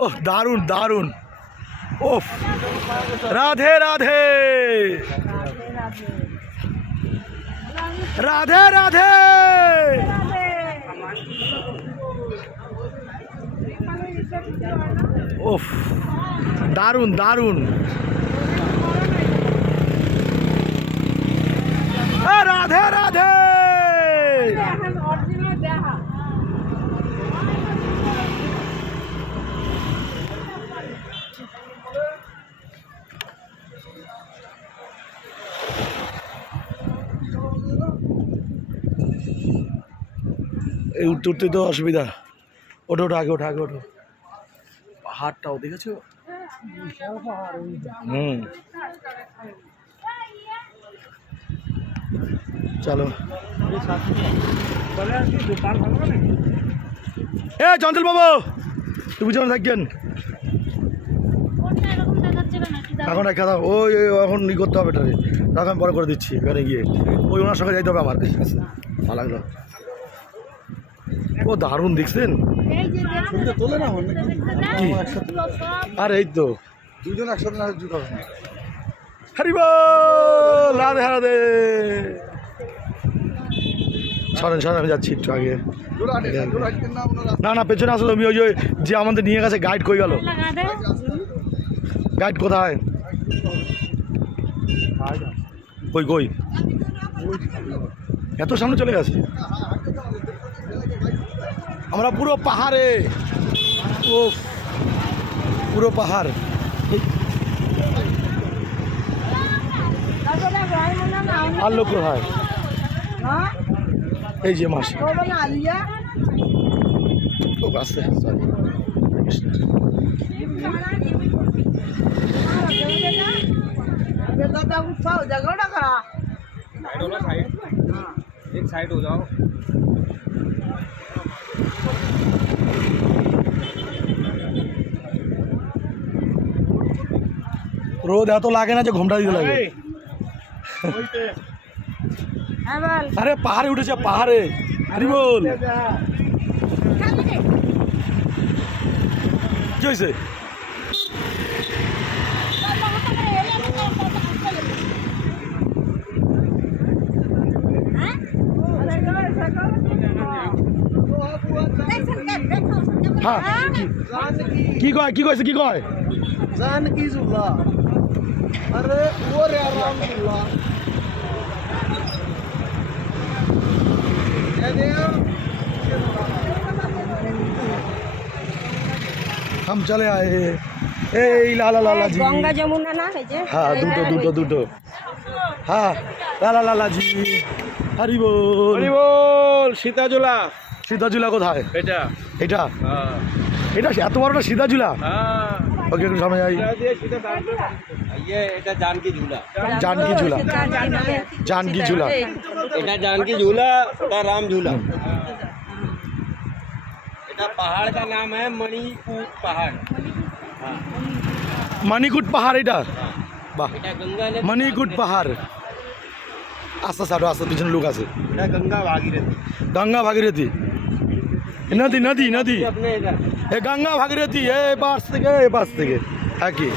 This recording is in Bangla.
ওহ দারুণ দারুণ। ওফ। রাধে রাধে। রাধে রাধে। ওফ। দারুণ দারুণ এ, রাধে রাধে এই উঠতে উঠতে তো অসুবিধা। ওঠো ওঠো আগে ওঠো আগে ওঠো। পাহাড়টাও দেখেছ? হুম। চলো। এ চঞ্চল বাবু! তুমি যেমন থাকবেন। এখন একটা দাও। ওই এখন ই করতে হবে এটারে রাখ আমি পরে করে দিচ্ছি এখানে গিয়ে। ওই ওনার সঙ্গে যাইতে হবে আমার ভালো লাগল। ও দারুণ দেখছেন? তোলে না কি? আর এই তো। দুজন একসাথে না জুট হবে রাধে রাধে সরেন সরেন আমি যাচ্ছি একটু আগে। না না পেছনে আসলে আমি ওই যে যে আমাদের নিয়ে গেছে গাইড কই গেল? গাইড কোথায়? কই কই? এত সামনে চলে গেছে? আমরা পুরো পাহাড়ে ও পুরো পাহাড় আর লোক কোথায় এই যে মাসি ও আছে সরি साइड हो ना साइड एक साइड हो जाओ রোদ এত লাগে না যে ঘোমটা দিতে লাগে হ্যাঁ আরে পাহাড়ে উঠেছে পাহাড়ে। আরে বল। কি হয়েছে? হ্যাঁ? হ্যাঁ, কি কয় কি কৈছে কি কয়? জান কি জুলা वो रे राम जुल्ला ये देखो हम चले आए এই লালা লালা জি গঙ্গা যমুনা না এই যে হ্যাঁ দুটো দুটো দুটো হ্যাঁ লালা লালা জি হরি বল বল সীতাজোলা সীতাজুলা কোথায় এটা এটা হ্যাঁ এটা এত বড় একটা সিধা ঝুলা ওকে একটু সামনে যাই জানকি ঝুলা জানকি ঝুলা এটা জানকি ঝুলা ওটা রাম ঝুলা এটা পাহাড় का नाम है मणिकूट पहाड़ मणिकूट पहाड़ এটা বাহ মণিকূট পাহাড় আস্তে আস্তে আস্তে পিছনে লোক আছে এটা গঙ্গা ভাগীরথী গঙ্গা ভাগীরথী নদী নদী নদী। গঙ্গা ভাগীরথী এ বাস থেকে এ বাস থেকে। থাকি।